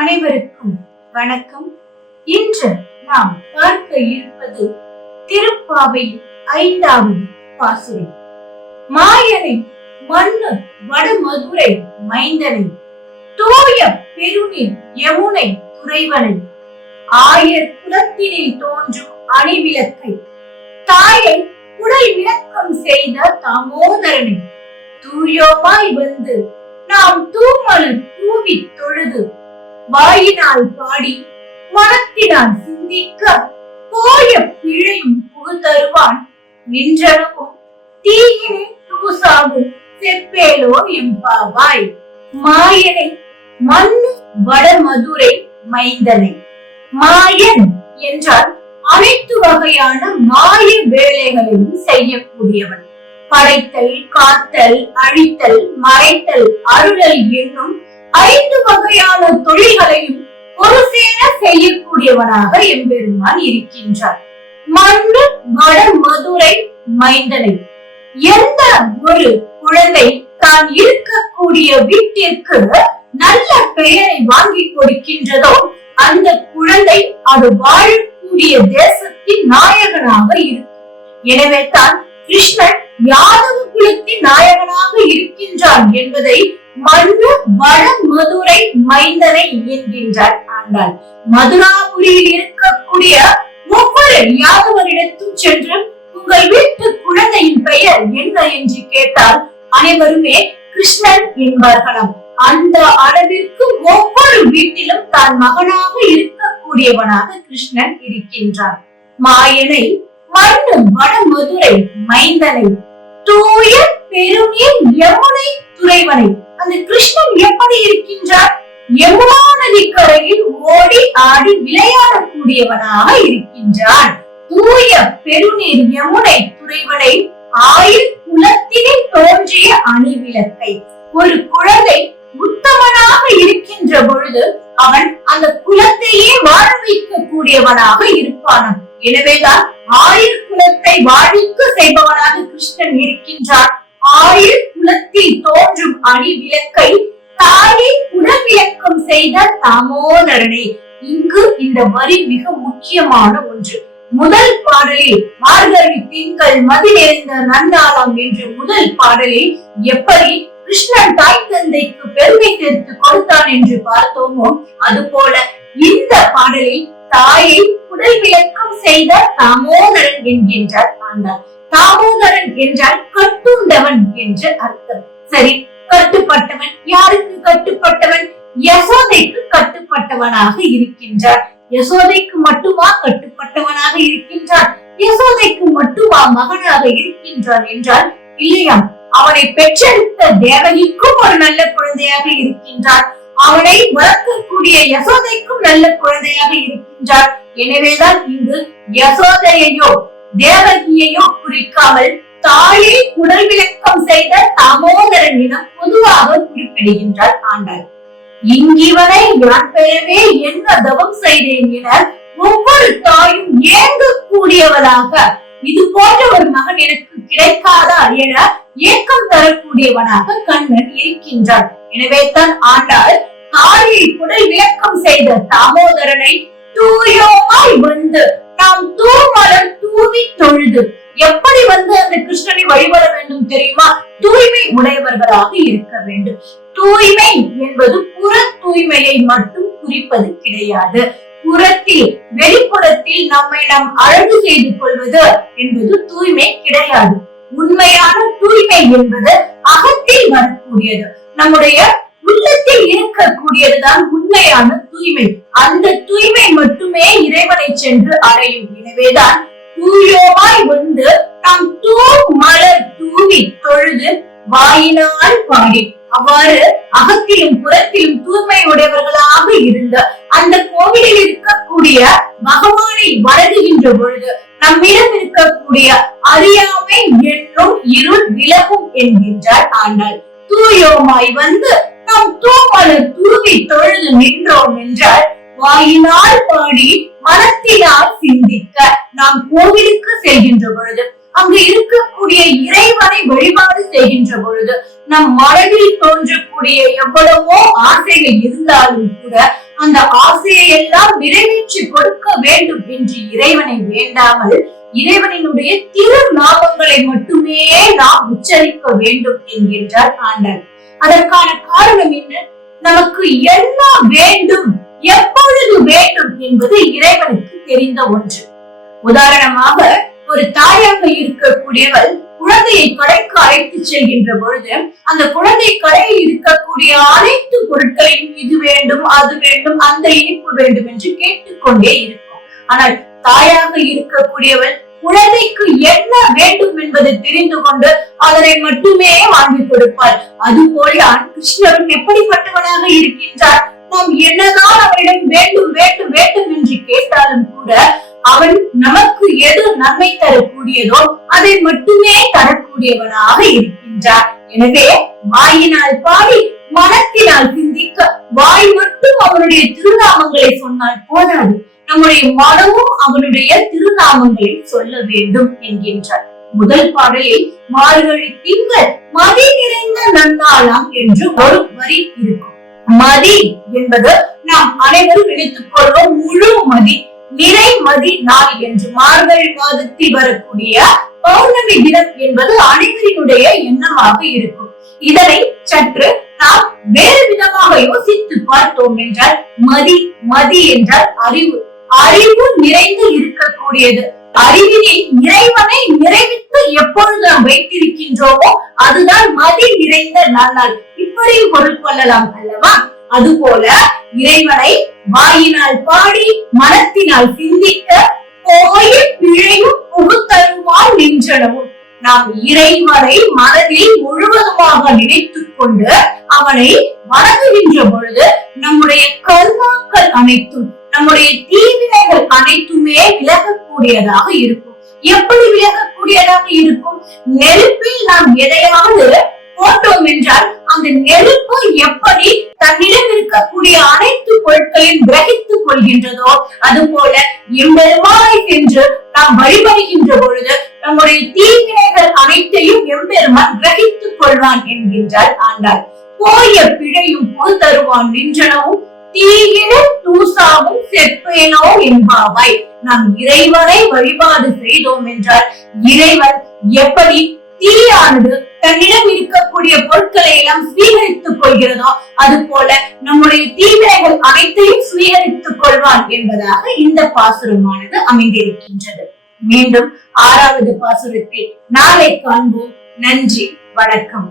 அனைவருக்கும் வணக்கம். இன்று நாம் பார்க்க இருப்பது திருப்பாவை 5வது பாசுரம். மாயனை மண்ணு வடமதுரை மைந்தனை தூய பெருநீர் யமுனை துறைவனை ஆயர் குலத்தினில் தோன்றும் அணிவிளக்கை தாயை குடல் விளக்கம் செய்த தாமோதரனை தூயோமாய் வந்து நாம் தூமலர் தூவி தொழுது வாயினால் பாடி மனத்தினால் சிந்திக்க போய பிழையும் புகுதருவான் நின்றனவும் தீயினை தூசாகும் செப்பேலோ எம்பாவாய். மாயனை மண்ணு வடமதுரை மைந்தனை. மாயன் என்றால் அனைத்து வகையான மாய வேலைகளையும் செய்யக்கூடியவன். படைத்தல், காத்தல், அழித்தல், மறைத்தல், அருளல் என்னும் 5 வகையான தொழில்களையும் ஒரு சேர செய்யக்கூடியவனாக எம்பெருமான் இருக்கின்றார். மண்ணு வடமதுரை மைந்தனை. எந்த ஒரு குழந்தை தான் இருக்கக்கூடிய வீட்டிற்கு நல்ல பெயரை வாங்கி கொடுக்கின்றதோ அந்த குழந்தை அது வாழக்கூடிய தேசத்தின் நாயகனாக இருக்கும். எனவே தான் கிருஷ்ணன் யாதவ குலத்தின் நாயகனாக இருக்கின்றான் என்பதை மண்ணு வடமதுரை மைந்தனை என்கின்றார் ஆண்டாள். மதுராபுரியில் இருக்கக்கூடிய ஒவ்வொரு யாதவரிடத்தும் சென்று உங்கள் வீட்டு குழந்தையின் பெயர் என்ன என்று கேட்டால் அனைவருமே கிருஷ்ணன் என்பார்களாம். அந்த அளவிற்கு ஒவ்வொரு வீட்டிலும் தான் மகனாக இருக்கக்கூடியவனாக கிருஷ்ணன் இருக்கின்றான். மாயனை மண்ணு வடமதுரை மைந்தனை தூய பெருநீர் யமுனை துறைவனை. அந்த கிருஷ்ணன் எப்படி இருக்கின்றார்? யமுனா நதி கரையில் ஓடி ஆடி விளையாடக்கூடியவனாக இருக்கின்றான். தூய பெருநீர் யமுனை துறைவனை ஆயுள் குலத்தினில் தோன்றிய அணிவிளக்கை. ஒரு குழந்தை உத்தமனாக இருக்கின்ற பொழுது அவன் அந்த குலத்தையே வாழ வைக்க கூடியவனாக இருப்பானாம். எனவேதான் ஆயுள் குலத்தை வாழ்விக்க செய்பவனாக கிருஷ்ணன் இருக்கின்றான். ஆயுள் குலத்தில் தோன்றும் அணிவிளக்கை தாயை உடல் விளக்கம் செய்த தாமோதரனே. இங்கு இந்த வரி மிக முக்கியமான ஒன்று. முதல் பாடலில் மார்கழி திங்கள் மதி நிறைந்த நன்னாளாம் என்ற முதல் பாடலில் எப்படி கிருஷ்ணன் தாய் தந்தைக்கு பெருமை சேர்த்து கொடுத்தான் என்று பார்த்தோமோ அதுபோல இந்த பாடலில் தாயை உடல் விளக்கம் செய்த தாமோதரன் என்கின்றார் ஆண்டாள். தாமோதரன் என்றால் கட்டுண்டவன் என்று அர்த்தம். சரி, கட்டுப்பட்டவன். யாருக்கு கட்டுப்பட்டவன்? யசோதைக்கு கட்டுப்பட்டவனாக இருக்கின்றார். யசோதைக்கு மட்டுமா கட்டுப்பட்டவனாக இருக்கின்றார்? யசோதைக்கு மட்டுமா மகனாக இருக்கின்றான் என்றால் இல்லையாம். அவனை பெற்றெடுத்த தேவகிக்கும் ஒரு நல்ல குழந்தையாக இருக்கின்றார். அவனை வளர்க்கக்கூடிய யசோதைக்கும் நல்ல குழந்தையாக இருக்கின்றார். எனவேதான் இங்கு யசோதையையோ தேவகியையோ குறிக்காமல் தாயை உடல் விளக்கம் செய்த தாமோதரனிடம் பொதுவாக குறிப்பிடுகின்றார் ஆண்டாள். இங்கிவனை யான் பெறவே என்ன தவம் செய்தேன் என ஒவ்வொரு தாயும் ஏங்கக்கூடியவளாக இது போன்ற ஒரு மகன் எனக்கு கிடைக்காதா என ஏக்கம் தரக்கூடியவனாக கண்ணன் இருக்கின்றார். எனவே தான் ஆண்டாள் தாயை உடல் விளக்கம் செய்த தாமோதரனை தூயோமாய் வந்து நாம் தூமலர் தூவி தொழுது. எப்படி வந்து அந்த கிருஷ்ணனை வழிபட வேண்டும் தெரியுமா? தூய்மை உடையவர்களாக இருக்க வேண்டும். தூய்மை என்பது புற தூய்மையை மட்டும் குறிப்பது கிடையாது. புறத்தில் வெளிப்புறத்தில் நம்மை நாம் அழகு செய்து கொள்வது என்பது தூய்மை கிடையாது. உண்மையான தூய்மை என்பது அகத்தில் வரக்கூடியது. நம்முடைய உள்ளத்தில் இருக்கக்கூடியதுதான் உண்மையான தூய்மை. அந்த தூய்மை மட்டுமே இறைவனை சென்று அடையும். எனவேதான் தூயோமாய் வந்து நாம் மலர் தூவி தொழுது வாயினால் பாடி அவ்வாறு அகத்திலும் புறத்திலும் தூய்மை உடையவர்களாக இருந்த அந்த கோவிலில் இருக்கக்கூடிய பகவானை வணங்குகின்ற பொழுது நம்மிடம் இருக்கக்கூடிய அறியாமை என்னும் இருள் விலகும் என்கின்றார் ஆண்டாள். தூயோமாய் வந்து நாம் தூமலர் தூவி தொழுது நின்றோம் என்றால் வாயினால் பாடி மனத்தினால் சிந்திக்க. நாம் கோவிலுக்கு செல்கின்ற பொழுது அங்கு இருக்கக்கூடிய இறைவனை வழிபாடு செய்கின்ற பொழுது நம் மனதில் தோன்றக்கூடிய எவ்வளவோ ஆசைகள் இருந்தாலும் கூட அந்த ஆசையை எல்லாம் நிறைவேற்றி கொடுக்க வேண்டும் என்று இறைவனை வேண்டாமல் இறைவனினுடைய திருநாமங்களை மட்டுமே நாம் உச்சரிக்க வேண்டும் என்கின்றார் ஆண்டாள். அதற்கான காரணம் என்ன? நமக்கு என்ன வேண்டும், எப்பொழுது வேண்டும் என்பது இறைவனுக்கு தெரிந்த ஒன்று. உதாரணமாக, ஒரு தாயாக இருக்கக்கூடியவள் குழந்தையை கடைக்கு அழைத்து செல்கின்ற பொழுது அந்த குழந்தை கடையில் இருக்கக்கூடிய அனைத்து பொருட்களையும் இது வேண்டும், அது வேண்டும், அந்த இனிப்பு வேண்டும் என்று கேட்டுக்கொண்டே இருக்கும். ஆனால் தாயாக இருக்கக்கூடியவள் குழந்தைக்கு என்ன வேண்டும் என்பதை தெரிந்து கொண்டு அதனை மட்டுமே வாங்கி கொடுப்பார். அதுபோல்தான் கிருஷ்ணரும் எப்படிப்பட்டவனாக இருக்கின்றார்? நாம் என்னதான் அவரிடம் வேண்டும் வேண்டும் வேண்டும் என்று கேட்டாலும் கூட அவன் நமக்கு எது நன்மை தரக்கூடியதோ அதை மட்டுமே தரக்கூடியவனாக இருக்கின்றார். எனவே வாயினால் பாடி மனத்தினால் சிந்திக்க வாய் மட்டும் அவனுடைய திருநாமங்களை சொன்னால் போதாது, நம்முடைய மனமும் அவனுடைய திருநாமங்களை சொல்ல வேண்டும் என்கின்றார். முதல் பாடலில் மார்கழி திங்கள் மதி நிறைந்த நன்னாளாம் என்று ஒரு வரி இருக்கும். மதி என்பது நாம் அனைவரும் நினைத்துக் கொள்வோம் முழு மதி, நிறை மதி நாள் என்று. மார்கழி மாதத்தில் வரக்கூடிய பௌர்ணமி தினம் என்பது அனைவரினுடைய எண்ணமாக இருக்கும். இதனை சற்று நாம் வேறு விதமாக யோசித்து பார்த்தோம் என்றால், மதி மதி என்றால் அறிவு, அறிவு நிறைந்து இருக்கக்கூடியது. அறிவினில் இறைவனை நிறைவித்து எப்பொழுது நாம் வைத்திருக்கின்றோமோ அதுதான் மதி நிறைந்த நன்னாள். இப்படி பொருள் கொள்ளலாம் அல்லவா? அதுபோல இறைவனை வாயினால் பாடி மனத்தினால் சிந்திக்க போய பிழையும் புகுத்தருமால் நின்றனவும். நாம் இறைவனை மனதில் முழுவதுமாக நினைத்துக் கொண்டு அவனை வணங்குகின்ற பொழுது நம்முடைய கர்மாக்கள் அனைத்தும், நம்முடைய தீவினைகள் அனைத்துமே விலகக்கூடியதாக இருக்கும். எப்படி விலகக்கூடியதாக இருக்கும்? நெருப்பில் நாம் எதையாவது போட்டோம் என்றால் அந்த நெருப்பு எப்படி தன்னிடம் இருக்கக்கூடிய அனைத்து பொருட்களையும் கிரகித்துக் கொள்கின்றதோ அதுபோல எம்பெருமானை சென்று நாம் வழிபடுகின்ற பொழுது நம்முடைய தீவினைகள் அனைத்தையும் எம்பெருமான் கிரகித்துக் கொள்வான் என்கின்றார் ஆண்டாள். போய பிழையும் போல் தருவான் நின்றனவும் தீயின தூசாவும் செப்பேனோ என்பாவாய். நாம் இறைவனை வழிபாடு செய்தோம் என்றால் இறைவன் எப்படி தீயானது தன்னிடம் இருக்கக்கூடிய பொருட்களை எல்லாம் சுவீகரித்துக் கொள்கிறதோ அது போல நம்முடைய தீவினைகள் அனைத்தையும் சுவீகரித்துக் கொள்வான் என்பதாக இந்த பாசுரமானது அமைந்திருக்கின்றது. மீண்டும் 6வது பாசுரத்தில் நாளை காண்போம். நன்றி, வணக்கம்.